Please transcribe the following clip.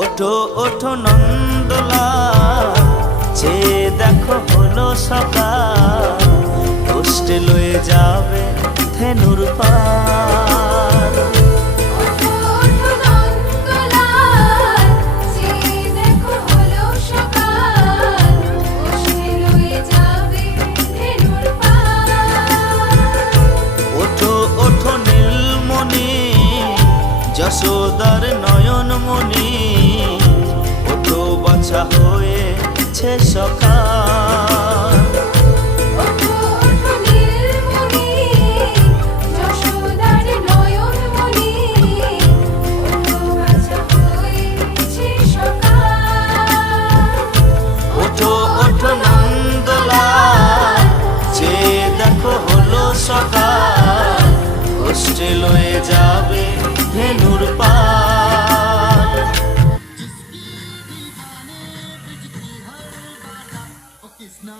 ওঠো ওঠো নন্দলাল, চেয়ে দেখো হলো সকাল, কষ্টে লয়ে যাবে ধেনুর পাল। ওঠো ওঠো নন্দলাল, চেয়ে দেখো হলো সকাল, কষ্টে লয়ে যাবে ধেনুর পাল। ওঠো ওঠো নীলমণি, যশোদার নয়নমণি, ওঠো বাছা হয়েছে সকাল। ওঠো ওঠো নীলমণি, যশোদার নয়নমণি, ওঠো বাছা হয়েছে সকাল। ওঠো ওঠো নন্দলাল, চেয়ে দেখো হলো সকাল, কষ্টে লয়ে যাবে ধেনুর পাল। किसना